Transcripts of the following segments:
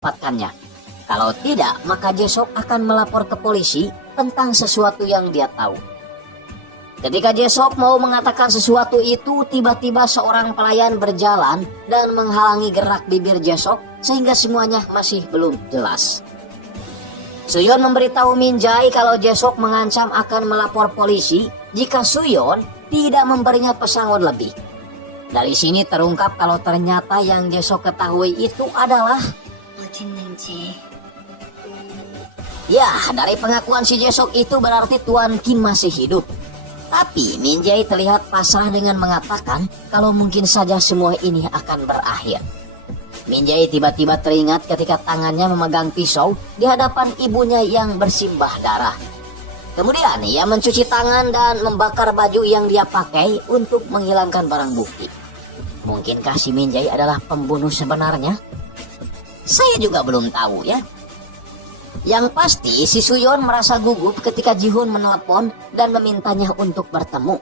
mendapatkannya. Kalau tidak, maka Jae-sok akan melapor ke polisi tentang sesuatu yang dia tahu. Ketika Jae-sok mau mengatakan sesuatu itu, tiba-tiba seorang pelayan berjalan dan menghalangi gerak bibir Jae-sok sehingga semuanya masih belum jelas. Suyeon memberitahu Min-jae kalau Jae-sok mengancam akan melapor polisi jika Suyeon tidak memberinya pesangon lebih. Dari sini terungkap kalau ternyata yang Jae-sok ketahui itu adalah ya, dari pengakuan si Jae-sok itu berarti Tuan Kim masih hidup. Tapi Min-jae terlihat pasrah dengan mengatakan kalau mungkin saja semua ini akan berakhir. Min-jae tiba-tiba teringat ketika tangannya memegang pisau di hadapan ibunya yang bersimbah darah. Kemudian ia mencuci tangan dan membakar baju yang dia pakai untuk menghilangkan barang bukti. Mungkinkah si Min-jae adalah pembunuh sebenarnya? Saya juga belum tahu ya. Yang pasti si Suyeon merasa gugup ketika Ji-hoon menelpon dan memintanya untuk bertemu.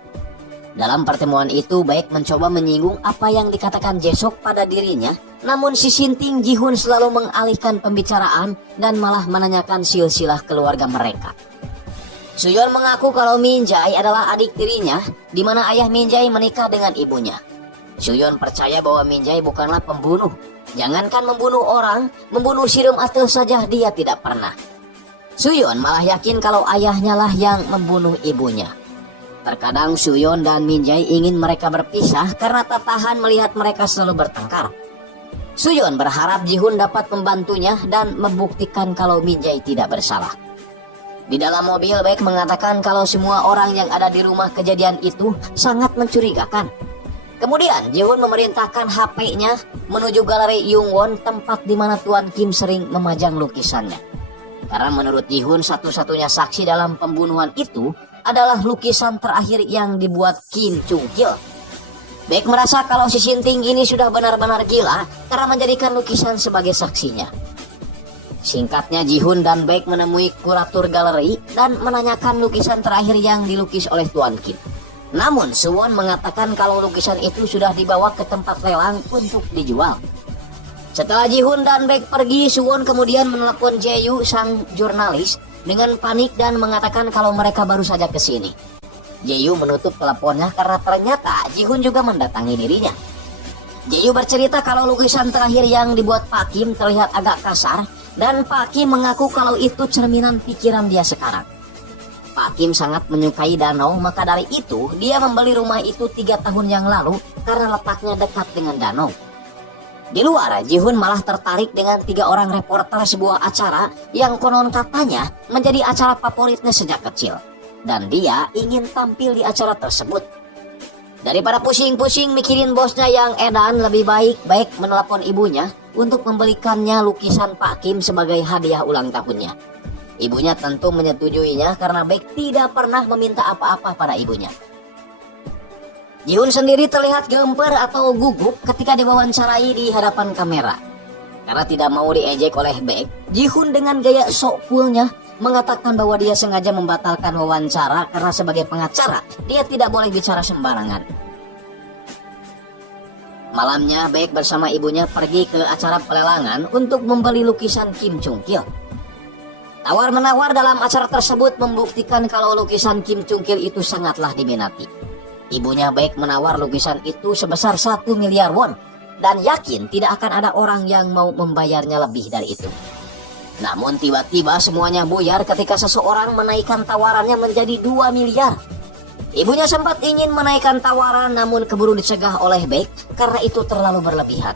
Dalam pertemuan itu Baek mencoba menyinggung apa yang dikatakan Jae-sok pada dirinya, namun si Shin-ting Ji-hoon selalu mengalihkan pembicaraan dan malah menanyakan silsilah keluarga mereka. Suyeon mengaku kalau Min-jae adalah adik tirinya, di mana ayah Min-jae menikah dengan ibunya. Suyeon percaya bahwa Min-jae bukanlah pembunuh. Jangankan membunuh orang, membunuh sirum atel saja dia tidak pernah. Suyeon malah yakin kalau ayahnya lah yang membunuh ibunya. Terkadang Suyeon dan Min-jae ingin mereka berpisah karena tak tahan melihat mereka selalu bertengkar. Suyeon berharap Ji-hoon dapat membantunya dan membuktikan kalau Min-jae tidak bersalah. Di dalam mobil Baek mengatakan kalau semua orang yang ada di rumah kejadian itu sangat mencurigakan. Kemudian Ji-hoon memerintahkan HP-nya menuju galeri Yungwon, tempat di mana Tuan Kim sering memajang lukisannya. Karena menurut Ji-hoon satu-satunya saksi dalam pembunuhan itu adalah lukisan terakhir yang dibuat Kim Chung-kil. Baek merasa kalau si Shin-ting ini sudah benar-benar gila karena menjadikan lukisan sebagai saksinya. Singkatnya Ji-hoon dan Baek menemui kurator galeri dan menanyakan lukisan terakhir yang dilukis oleh Tuan Kim. Namun Suwon mengatakan kalau lukisan itu sudah dibawa ke tempat lelang untuk dijual. Setelah Ji-hoon dan Baek pergi, Suwon kemudian menelpon Jae-yu sang jurnalis dengan panik dan mengatakan kalau mereka baru saja ke sini. Jae-yu menutup teleponnya karena ternyata Ji-hoon juga mendatangi dirinya. Jae-yu bercerita kalau lukisan terakhir yang dibuat Pak Kim terlihat agak kasar dan Pak Kim mengaku kalau itu cerminan pikiran dia sekarang. Pak Kim sangat menyukai danau, maka dari itu dia membeli rumah itu 3 tahun yang lalu karena letaknya dekat dengan danau. Di luar, Ji-hoon malah tertarik dengan 3 orang reporter sebuah acara yang konon katanya menjadi acara favoritnya sejak kecil. Dan dia ingin tampil di acara tersebut. Daripada pusing-pusing mikirin bosnya yang edan, lebih baik Baek menelpon ibunya untuk membelikannya lukisan Pak Kim sebagai hadiah ulang tahunnya. Ibunya tentu menyetujuinya karena Baek tidak pernah meminta apa-apa pada ibunya. Ji-hoon sendiri terlihat gemper atau gugup ketika diwawancarai di hadapan kamera. Karena tidak mau diejek oleh Baek, Ji-hoon dengan gaya sok coolnya mengatakan bahwa dia sengaja membatalkan wawancara karena sebagai pengacara dia tidak boleh bicara sembarangan. Malamnya Baek bersama ibunya pergi ke acara pelelangan untuk membeli lukisan Kim Chung-kil. Tawar-menawar dalam acara tersebut membuktikan kalau lukisan Kim Chung-kil itu sangatlah diminati. Ibunya Baek menawar lukisan itu sebesar 1 miliar won dan yakin tidak akan ada orang yang mau membayarnya lebih dari itu. Namun tiba-tiba semuanya buyar ketika seseorang menaikkan tawarannya menjadi 2 miliar. Ibunya sempat ingin menaikkan tawaran namun keburu dicegah oleh Baek karena itu terlalu berlebihan.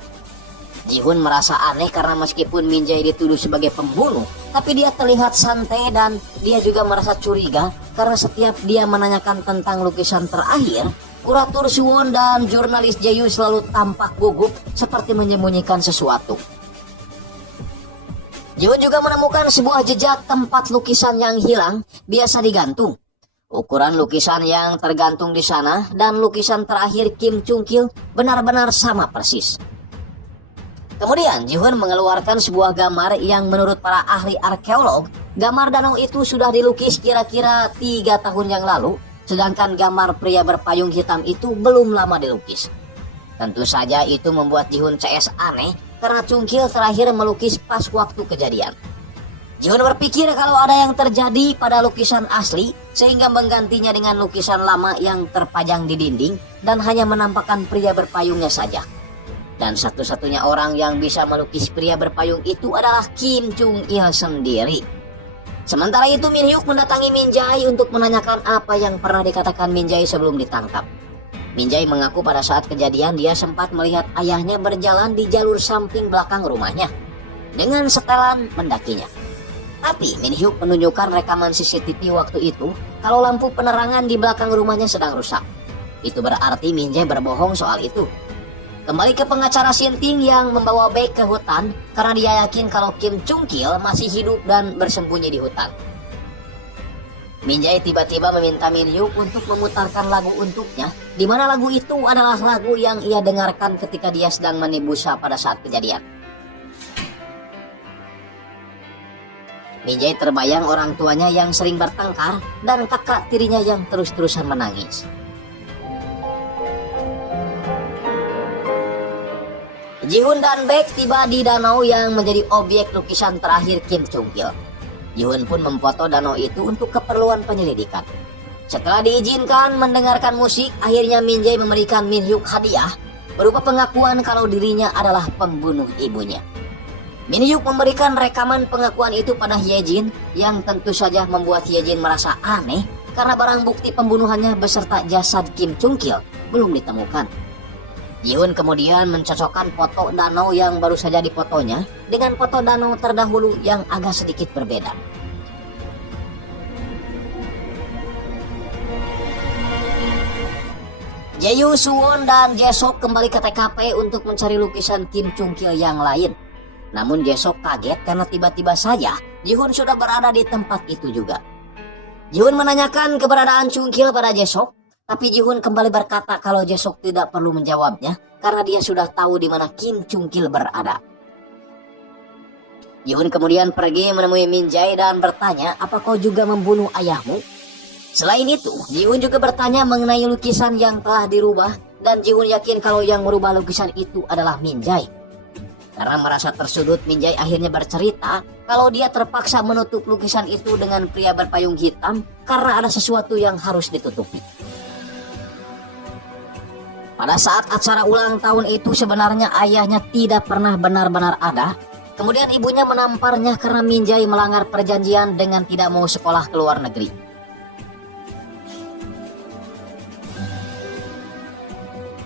Ji-hoon merasa aneh karena meskipun Min-jae dituduh sebagai pembunuh, tapi dia terlihat santai dan dia juga merasa curiga karena setiap dia menanyakan tentang lukisan terakhir, kurator Suwon dan jurnalis Jae-yu selalu tampak gugup seperti menyembunyikan sesuatu. Ji-hoon juga menemukan sebuah jejak tempat lukisan yang hilang biasa digantung. Ukuran lukisan yang tergantung di sana dan lukisan terakhir Kim Chung-kil benar-benar sama persis. Kemudian Ji-hoon mengeluarkan sebuah gambar yang menurut para ahli arkeolog, gambar danau itu sudah dilukis kira-kira 3 tahun yang lalu, sedangkan gambar pria berpayung hitam itu belum lama dilukis. Tentu saja itu membuat Ji-hoon CS aneh karena Cungkil terakhir melukis pas waktu kejadian. Jihun berpikir kalau ada yang terjadi pada lukisan asli sehingga menggantinya dengan lukisan lama yang terpajang di dinding dan hanya menampakkan pria berpayungnya saja. Dan satu-satunya orang yang bisa melukis pria berpayung itu adalah Kim Chung Il sendiri. Sementara itu Min Hyuk mendatangi Min Jae untuk menanyakan apa yang pernah dikatakan Min Jae sebelum ditangkap. Min Jae mengaku pada saat kejadian dia sempat melihat ayahnya berjalan di jalur samping belakang rumahnya dengan setelan mendakinya. Tapi Min Hyuk menunjukkan rekaman CCTV waktu itu kalau lampu penerangan di belakang rumahnya sedang rusak. Itu berarti Min Jae berbohong soal itu. Kembali ke pengacara Sinting yang membawa Baek ke hutan karena dia yakin kalau Kim Chung Kil masih hidup dan bersembunyi di hutan. Min Jae tiba-tiba meminta Min Hyuk untuk memutarkan lagu untuknya, di mana lagu itu adalah lagu yang ia dengarkan ketika dia sedang menibusa pada saat kejadian. Min Jae terbayang orang tuanya yang sering bertengkar dan kakak tirinya yang terus-terusan menangis. Jihun dan Baek tiba di danau yang menjadi objek lukisan terakhir Kim Chung Kil. Jihun pun memfoto danau itu untuk keperluan penyelidikan. Setelah diizinkan mendengarkan musik, akhirnya Min Jae memberikan Min Hyuk hadiah berupa pengakuan kalau dirinya adalah pembunuh ibunya. Min Hyuk memberikan rekaman pengakuan itu pada Hyejin yang tentu saja membuat Hyejin merasa aneh karena barang bukti pembunuhannya beserta jasad Kim Chung Kil belum ditemukan. Jihun kemudian mencocokkan foto danau yang baru saja difotonya dengan foto danau terdahulu yang agak sedikit berbeda. Jae-yu, Suwon, dan Jae-sok kembali ke TKP untuk mencari lukisan Kim Chung Kil yang lain. Namun Jae-sok kaget karena tiba-tiba saja Jihun sudah berada di tempat itu juga. Jihun menanyakan keberadaan Chung Kil pada Jae-sok, tapi Jihun kembali berkata kalau Jae-sok tidak perlu menjawabnya karena dia sudah tahu di mana Kim Chung Kil berada. Jihun kemudian pergi menemui Min Jae dan bertanya, "Apa kau juga membunuh ayahmu?" Selain itu, Jihun juga bertanya mengenai lukisan yang telah dirubah dan Jihun yakin kalau yang merubah lukisan itu adalah Min Jae. Karena merasa tersudut, Min Jae akhirnya bercerita kalau dia terpaksa menutup lukisan itu dengan pria berpayung hitam karena ada sesuatu yang harus ditutupi. Pada saat acara ulang tahun itu sebenarnya ayahnya tidak pernah benar-benar ada. Kemudian ibunya menamparnya karena Min Jae melanggar perjanjian dengan tidak mau sekolah ke luar negeri.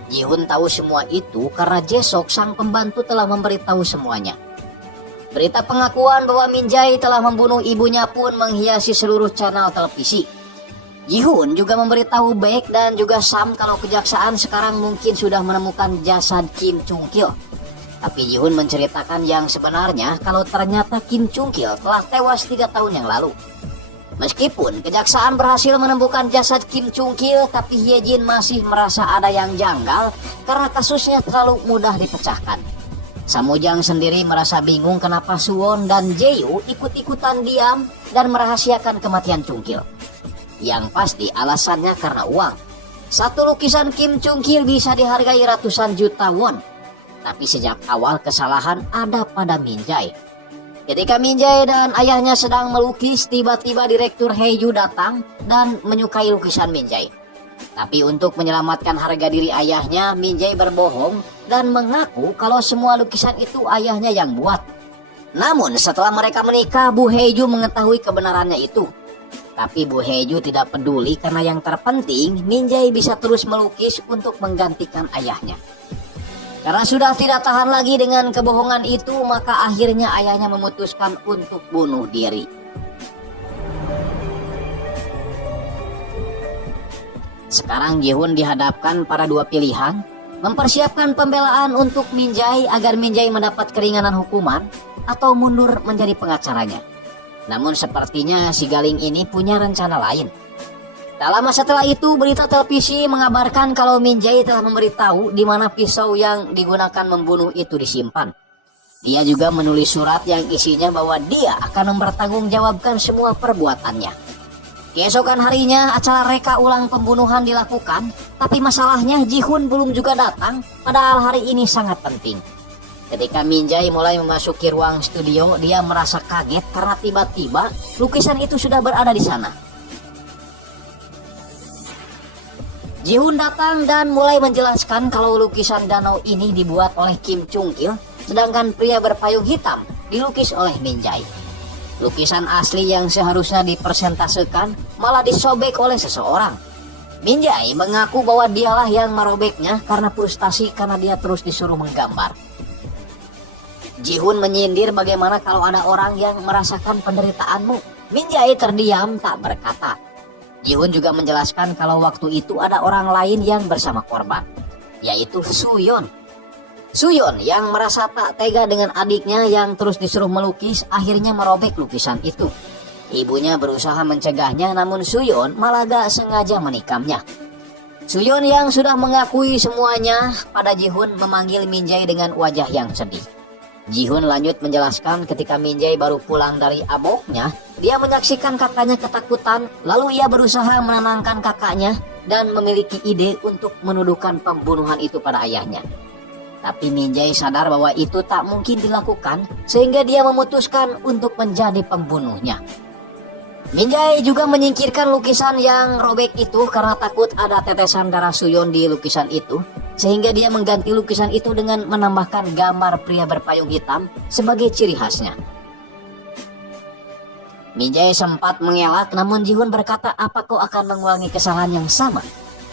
Jihun tahu semua itu karena Jae-sok sang pembantu telah memberitahu semuanya. Berita pengakuan bahwa Min Jae telah membunuh ibunya pun menghiasi seluruh channel televisi. Jihun juga memberitahu Baek dan juga Sam kalau kejaksaan sekarang mungkin sudah menemukan jasad Kim Chung Kil. Tapi Jihun menceritakan yang sebenarnya kalau ternyata Kim Chung Kil telah tewas 3 tahun yang lalu. Meskipun kejaksaan berhasil menemukan jasad Kim Chung Kil, tapi Hyejin masih merasa ada yang janggal karena kasusnya terlalu mudah dipecahkan. Samujang sendiri merasa bingung kenapa Suwon dan Jae-yu ikut-ikutan diam dan merahasiakan kematian Chung Kil. Yang pasti alasannya karena uang. Satu lukisan Kim Chung Kil bisa dihargai ratusan juta won. Tapi sejak awal kesalahan ada pada Min Jae. Ketika Min Jae dan ayahnya sedang melukis, tiba-tiba Direktur Haeju datang dan menyukai lukisan Min Jae. Tapi untuk menyelamatkan harga diri ayahnya, Min Jae berbohong dan mengaku kalau semua lukisan itu ayahnya yang buat. Namun setelah mereka menikah, Bu Haeju mengetahui kebenarannya itu. Tapi Bu Haeju tidak peduli karena yang terpenting Min Jae bisa terus melukis untuk menggantikan ayahnya. Karena sudah tidak tahan lagi dengan kebohongan itu, maka akhirnya ayahnya memutuskan untuk bunuh diri. Sekarang Jihun dihadapkan pada dua pilihan, mempersiapkan pembelaan untuk Min Jae agar Min Jae mendapat keringanan hukuman, atau mundur menjadi pengacaranya. Namun sepertinya si Galing ini punya rencana lain. Tak lama setelah itu, berita televisi mengabarkan kalau Min Jae telah memberitahu di mana pisau yang digunakan membunuh itu disimpan. Dia juga menulis surat yang isinya bahwa dia akan mempertanggungjawabkan semua perbuatannya. Keesokan harinya, acara reka ulang pembunuhan dilakukan, tapi masalahnya Jihun belum juga datang, padahal hari ini sangat penting. Ketika Minjai mulai memasuki ruang studio, dia merasa kaget karena tiba-tiba lukisan itu sudah berada di sana. Ji-hun datang dan mulai menjelaskan kalau lukisan danau ini dibuat oleh Kim Chung-kil, sedangkan pria berpayung hitam dilukis oleh Minjai. Lukisan asli yang seharusnya dipresentasekan malah disobek oleh seseorang. Minjai mengaku bahwa dialah yang merobeknya karena frustasi karena dia terus disuruh menggambar. Ji-hun menyindir bagaimana kalau ada orang yang merasakan penderitaanmu. Minjai terdiam tak berkata. Ji-hun juga menjelaskan kalau waktu itu ada orang lain yang bersama korban, yaitu Suyon. Suyon yang merasa tak tega dengan adiknya yang terus disuruh melukis akhirnya merobek lukisan itu. Ibunya berusaha mencegahnya, namun Suyon malah gak sengaja menikamnya. Suyon yang sudah mengakui semuanya pada Ji-hun memanggil Minjai dengan wajah yang sedih. Ji-hun lanjut menjelaskan ketika Minjai baru pulang dari aboknya, dia menyaksikan kakaknya ketakutan, lalu ia berusaha menenangkan kakaknya dan memiliki ide untuk menuduhkan pembunuhan itu pada ayahnya. Tapi Minjai sadar bahwa itu tak mungkin dilakukan, sehingga dia memutuskan untuk menjadi pembunuhnya. Minjai juga menyingkirkan lukisan yang robek itu karena takut ada tetesan darah Suyon di lukisan itu, sehingga dia mengganti lukisan itu dengan menambahkan gambar pria berpayung hitam sebagai ciri khasnya. Minjai sempat mengelak, namun Ji-hun berkata, apa kau akan mengulangi kesalahan yang sama?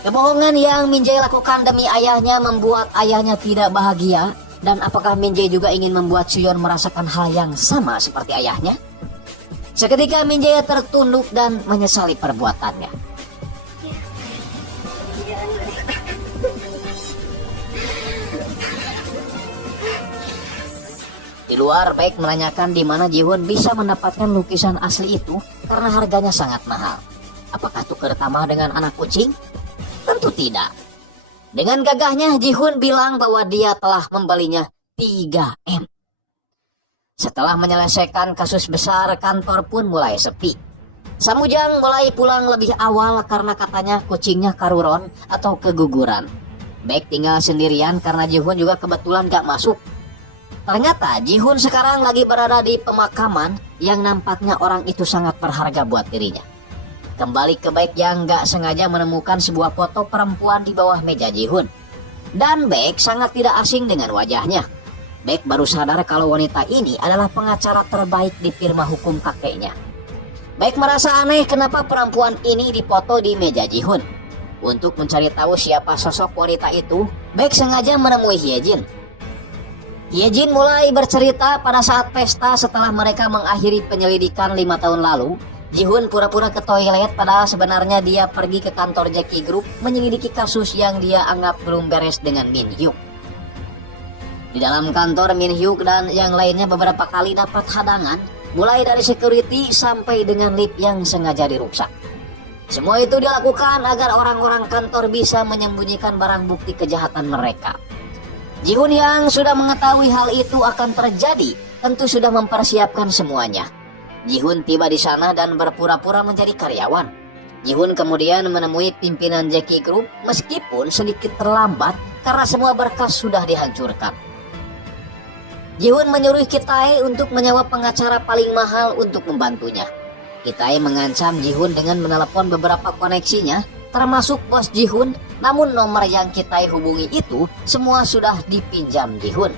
Kebohongan yang Minjai lakukan demi ayahnya membuat ayahnya tidak bahagia, dan apakah Minjai juga ingin membuat Suyon merasakan hal yang sama seperti ayahnya? Seketika Minjai tertunduk dan menyesali perbuatannya. Di luar, Baek menanyakan di mana Ji-hun bisa mendapatkan lukisan asli itu karena harganya sangat mahal. Apakah tuker tamah dengan anak kucing? Tentu tidak. Dengan gagahnya, Ji-hun bilang bahwa dia telah membelinya 3M. Setelah menyelesaikan kasus besar, kantor pun mulai sepi. Samujang mulai pulang lebih awal karena katanya kucingnya karuron atau keguguran. Baek tinggal sendirian karena Ji-hun juga kebetulan gak masuk. Ternyata Ji-hun sekarang lagi berada di pemakaman yang nampaknya orang itu sangat berharga buat dirinya. Kembali ke Baek yang gak sengaja menemukan sebuah foto perempuan di bawah meja Ji-hun. Dan Baek sangat tidak asing dengan wajahnya. Baek baru sadar kalau wanita ini adalah pengacara terbaik di firma hukum kakeknya. Baek merasa aneh kenapa perempuan ini dipoto di meja Ji-hun. Untuk mencari tahu siapa sosok wanita itu, Baek sengaja menemui Hyejin. Hyejin mulai bercerita pada saat pesta setelah mereka mengakhiri penyelidikan 5 tahun lalu. Ji-hun pura-pura ke toilet padahal sebenarnya dia pergi ke kantor Jackie Group menyelidiki kasus yang dia anggap belum beres dengan Min Hyuk. Di dalam kantor, Min Hyuk dan yang lainnya beberapa kali dapat hadangan, mulai dari security sampai dengan lift yang sengaja dirusak. Semua itu dilakukan agar orang-orang kantor bisa menyembunyikan barang bukti kejahatan mereka. Ji-hun yang sudah mengetahui hal itu akan terjadi, tentu sudah mempersiapkan semuanya. Ji-hun tiba di sana dan berpura-pura menjadi karyawan. Ji-hun kemudian menemui pimpinan Jackie Group meskipun sedikit terlambat karena semua berkas sudah dihancurkan. Ji-hun menyuruh Kitae untuk menyewa pengacara paling mahal untuk membantunya. Kitae mengancam Ji-hun dengan menelepon beberapa koneksinya, termasuk bos Ji-hun, namun nomor yang Kitae hubungi itu semua sudah dipinjam Ji-hun.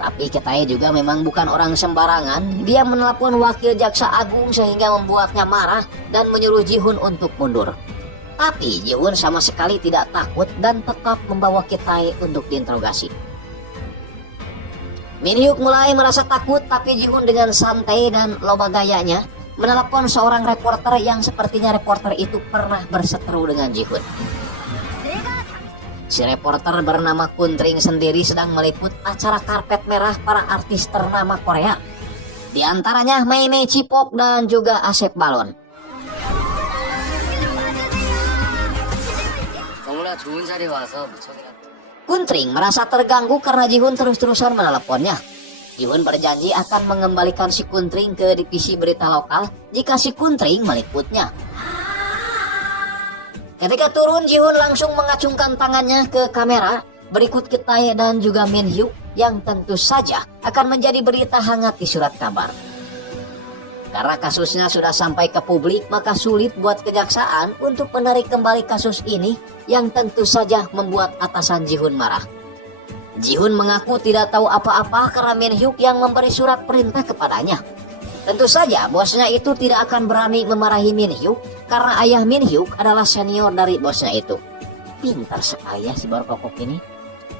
Tapi Kitae juga memang bukan orang sembarangan, dia menelepon wakil jaksa agung sehingga membuatnya marah dan menyuruh Ji-hun untuk mundur. Tapi Ji-hun sama sekali tidak takut dan tetap membawa Kitae untuk diinterogasi. Min Hyuk mulai merasa takut, tapi Ji-hun dengan santai dan loba gayanya menelepon seorang reporter yang sepertinya reporter itu pernah berseteru dengan Ji-hun. Si reporter bernama Kuntring sendiri sedang meliput acara karpet merah para artis ternama Korea. Di antaranya Maine Chipok dan juga Asep Balon. Kuntring merasa terganggu karena Ji-hun terus-terusan meneleponnya. Ji-hun berjanji akan mengembalikan si Kuntring ke divisi berita lokal jika si Kuntring meliputnya. Ketika turun, Ji-hun langsung mengacungkan tangannya ke kamera berikut Kitae dan juga Min Hyuk yang tentu saja akan menjadi berita hangat di surat kabar. Karena kasusnya sudah sampai ke publik, maka sulit buat kejaksaan untuk menarik kembali kasus ini yang tentu saja membuat atasan Ji-hoon marah. Ji-hoon mengaku tidak tahu apa-apa karena Min Hyuk yang memberi surat perintah kepadanya. Tentu saja bosnya itu tidak akan berani memarahi Min Hyuk karena ayah Min Hyuk adalah senior dari bosnya itu. Pintar sekali ya si Barkokok ini.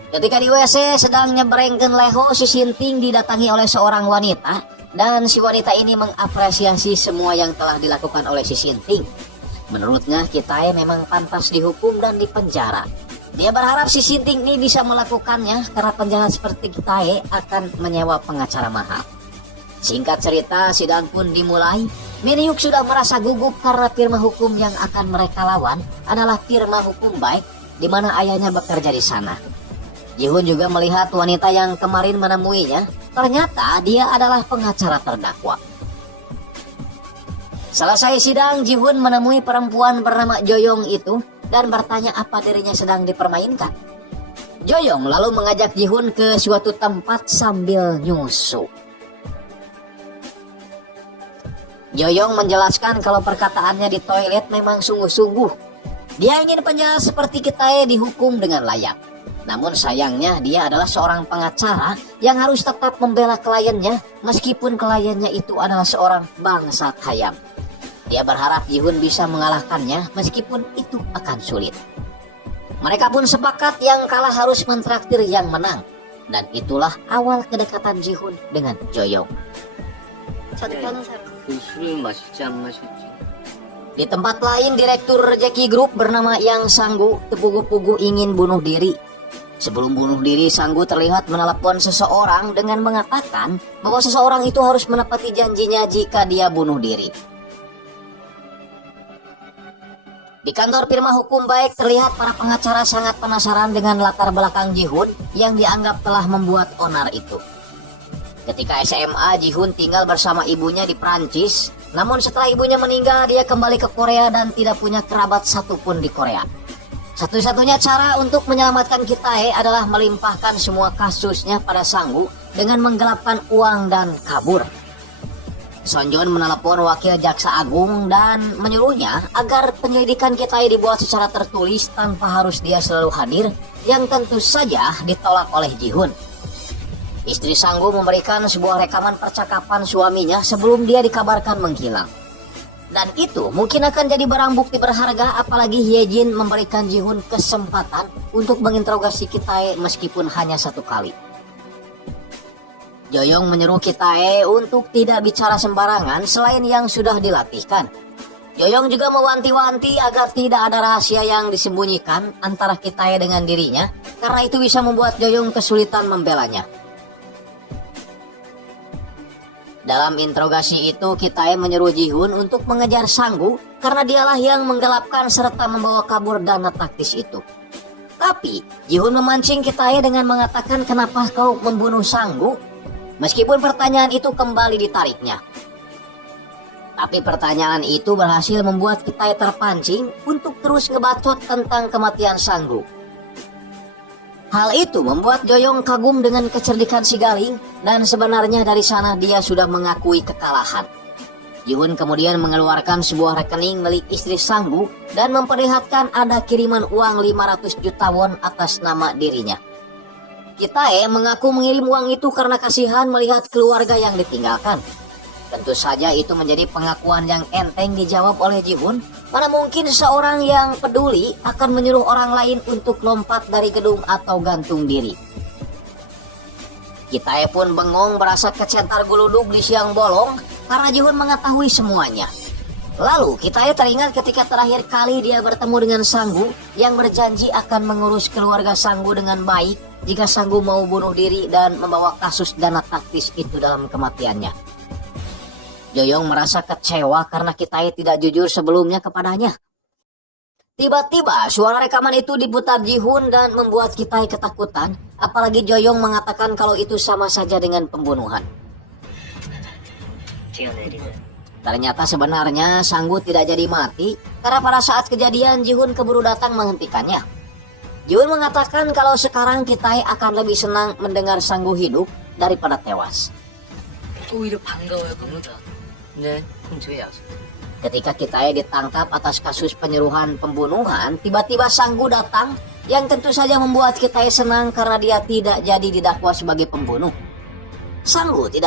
Ketika di WC sedang nyebrengkeun leho, si Sinting didatangi oleh seorang wanita dan si wanita ini mengapresiasi semua yang telah dilakukan oleh si Sinting. Menurutnya Kitae memang pantas dihukum dan dipenjara. Dia berharap si Sinting ini bisa melakukannya karena penjahat seperti Kitae akan menyewa pengacara mahal. Singkat cerita, sidang pun dimulai. Min Hyuk sudah merasa gugup karena firma hukum yang akan mereka lawan adalah firma hukum baik di mana ayahnya bekerja di sana. Ji-hoon juga melihat wanita yang kemarin menemuinya. Ternyata dia adalah pengacara terdakwa. Selesai sidang, Ji-hoon menemui perempuan bernama Joyong itu dan bertanya apa dirinya sedang dipermainkan. Joyong lalu mengajak Ji-hoon ke suatu tempat sambil nyusu. Joyong menjelaskan kalau perkataannya di toilet memang sungguh-sungguh. Dia ingin penjahat seperti Kitae dihukum dengan layak. Namun sayangnya dia adalah seorang pengacara yang harus tetap membela kliennya meskipun kliennya itu adalah seorang bangsat hayam. Dia berharap Ji-hoon bisa mengalahkannya meskipun itu akan sulit. Mereka pun sepakat yang kalah harus mentraktir yang menang. Dan itulah awal kedekatan Ji-hoon dengan Joyong. Di tempat lain, direktur Jackie Group bernama Yang Sanggu tepugu-pugu ingin bunuh diri. Sebelum bunuh diri, Sanggu terlihat menelepon seseorang dengan mengatakan bahwa seseorang itu harus menepati janjinya jika dia bunuh diri. Di kantor firma hukum baik terlihat para pengacara sangat penasaran dengan latar belakang Ji-hoon yang dianggap telah membuat onar itu. Ketika SMA, Ji-hoon tinggal bersama ibunya di Prancis. Namun setelah ibunya meninggal, dia kembali ke Korea dan tidak punya kerabat satupun di Korea. Satu-satunya cara untuk menyelamatkan Kitae adalah melimpahkan semua kasusnya pada Sanggu dengan menggelapkan uang dan kabur. Sonjon menelepon wakil jaksa agung dan menyuruhnya agar penyelidikan Kitae dibuat secara tertulis tanpa harus dia selalu hadir, yang tentu saja ditolak oleh Ji-hoon. Istri Sanggu memberikan sebuah rekaman percakapan suaminya sebelum dia dikabarkan menghilang. Dan itu mungkin akan jadi barang bukti berharga apalagi Hyejin memberikan Ji-hoon kesempatan untuk menginterogasi Kitae meskipun hanya satu kali. Joyong menyuruh Kitae untuk tidak bicara sembarangan selain yang sudah dilatihkan. Joyong juga mewanti-wanti agar tidak ada rahasia yang disembunyikan antara Kitae dengan dirinya karena itu bisa membuat Joyong kesulitan membelanya. Dalam interogasi itu, Kitae menyuruh Ji-hoon untuk mengejar Sanggu karena dialah yang menggelapkan serta membawa kabur dana taktis itu. Tapi, Ji-hoon memancing Kitae dengan mengatakan kenapa kau membunuh Sanggu, meskipun pertanyaan itu kembali ditariknya. Tapi pertanyaan itu berhasil membuat Kitae terpancing untuk terus ngebacot tentang kematian Sanggu. Hal itu membuat Joyong kagum dengan kecerdikan si Galing dan sebenarnya dari sana dia sudah mengakui kekalahan. Ji-hoon kemudian mengeluarkan sebuah rekening milik istri Sanggu dan memperlihatkan ada kiriman uang 500 juta won atas nama dirinya. Kitae mengaku mengirim uang itu karena kasihan melihat keluarga yang ditinggalkan. Tentu saja itu menjadi pengakuan yang enteng dijawab oleh Ji-hoon. Mana mungkin seseorang yang peduli akan menyuruh orang lain untuk lompat dari gedung atau gantung diri. Kitae pun bengong berasa kecentar geluduk di siang bolong karena Ji-hoon mengetahui semuanya. Lalu Kitae teringat ketika terakhir kali dia bertemu dengan Sanggu yang berjanji akan mengurus keluarga Sanggu dengan baik jika Sanggu mau bunuh diri dan membawa kasus dana taktis itu dalam kematiannya. Joyong merasa kecewa karena Kitae tidak jujur sebelumnya kepadanya. Tiba-tiba suara rekaman itu diputar Ji-hoon dan membuat Kitae ketakutan, apalagi Joyong mengatakan kalau itu sama saja dengan pembunuhan. Ternyata sebenarnya Sanggu tidak jadi mati karena pada saat kejadian Ji-hoon keburu datang menghentikannya. Jun mengatakan kalau sekarang kita akan lebih senang mendengar Sanggu hidup daripada tewas. 오히려 반가워요, 그보다. 네, 홍조해야죠. Ketika kita ditangkap atas kasus penyeruhan pembunuhan, tiba-tiba Sanggu datang yang tentu saja membuat kita senang karena dia tidak jadi didakwa sebagai pembunuh. Sanggu tidak